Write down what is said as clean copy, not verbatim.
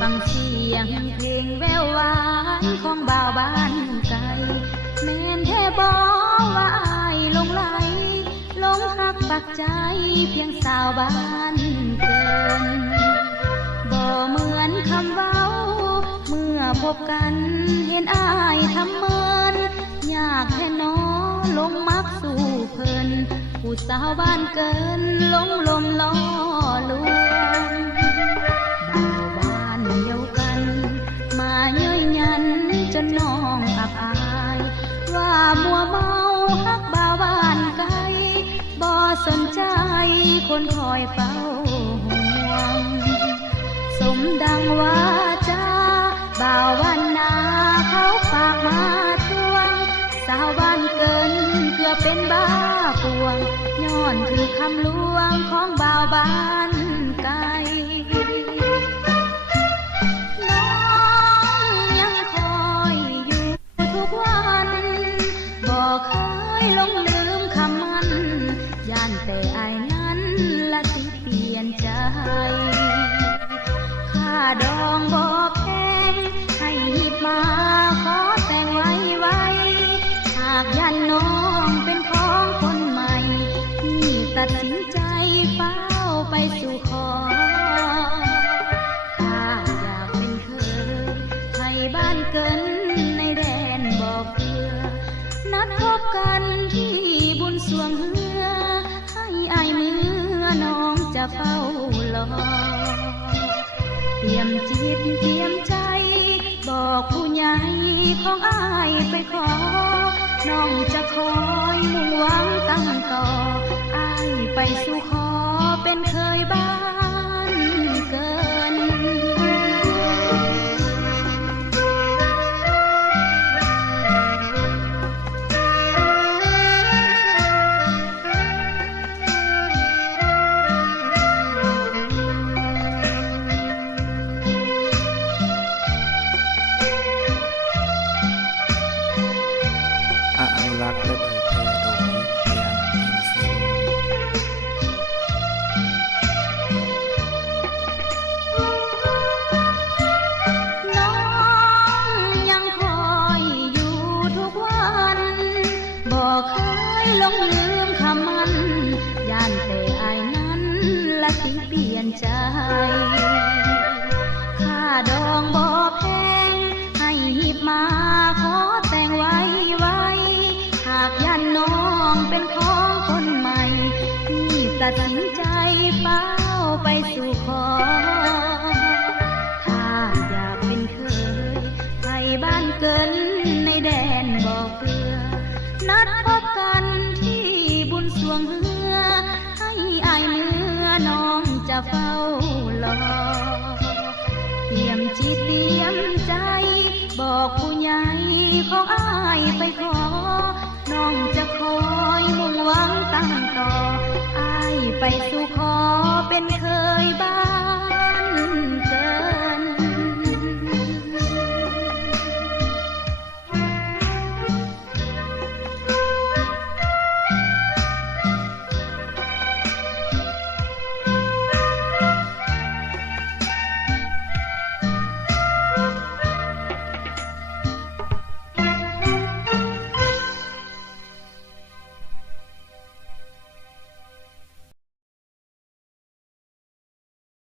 ฟังเสียงเพลงแววหวานของบ่าวบ้านไกลแม่นแท้บอกว่าอายหลงไหลหลงหักปักใจเพียงสาวบ้านเกินบ่เหมือนคำเว้าเมื่อพบกันเห็นอายทำเมินอยากแค่น้อลงมักสู่เพลินผู้สาวบ้านเกินหลงลมล่อลวงบ่าวบ้านเดียวกันมาเย้ยยันจนน้องอับอายว่ามัวเมาฮักบ่าวบ้านไกลบ่สนใจคนคอยเฝ้าห่วงสมดังว่าจ้าบ่าวบ้านนาเขาฝากมาทวงสาวบ้านเกินเกือบเป็นบ้าปวงย้อนถือคำลวงของบ่าวบ้านไกลน้องยังคอยอยู่ทุกวันบอกเคยลงลืมคำมันย่านแต่อายนั้นละสิเปลี่ยนใจค่าดองบอกแพงให้หิบมาขอแต่งไว้หากยันน้องเป็นของคนใหม่ที่ตัดสินใจเฝ้าไปสู่ขอถ้าอยากเป็นเธอไทยบ้านเกินในแดนบอกเกลือนัดพบกันที่บุญสวงเฮือให้อายเมื่อน้องจะเฝ้ารอเตรียมจิตเตรียมใจบอกผู้ใหญ่ของอายไปขอน้องจะคอยมุ่งหวังตั้งต่ออายไปสู่ขอเป็นเคยบ้านเกินอนุรักษ์และเผยแพร่โดยพยานอินซีน้องยังคอยอยู่ทุกวันบอกเคยลงลืมคำมันย่านแต่อายนั้นละสิเปลี่ยนใจค่าดองบอกแพงให้หิบมาขอแต่งไว้หากยันน้องเป็นของคนใหม่ที่ตัดสินใจเฝ้าไปสู่ขอถ้าอยากเป็นเคยไทยบ้านเกินในแดนบอกเกลือนัดพบกันที่บุญสวงเฮือให้อายเมื่อน้องจะเฝ้ารอเตรียมจิตเตรียมใจบอกผู้ใหญ่ของอายไปขอน้องจะคอยมุ่งหวังตั้งต่ออายไปสู่ขอเป็นเคยบ้า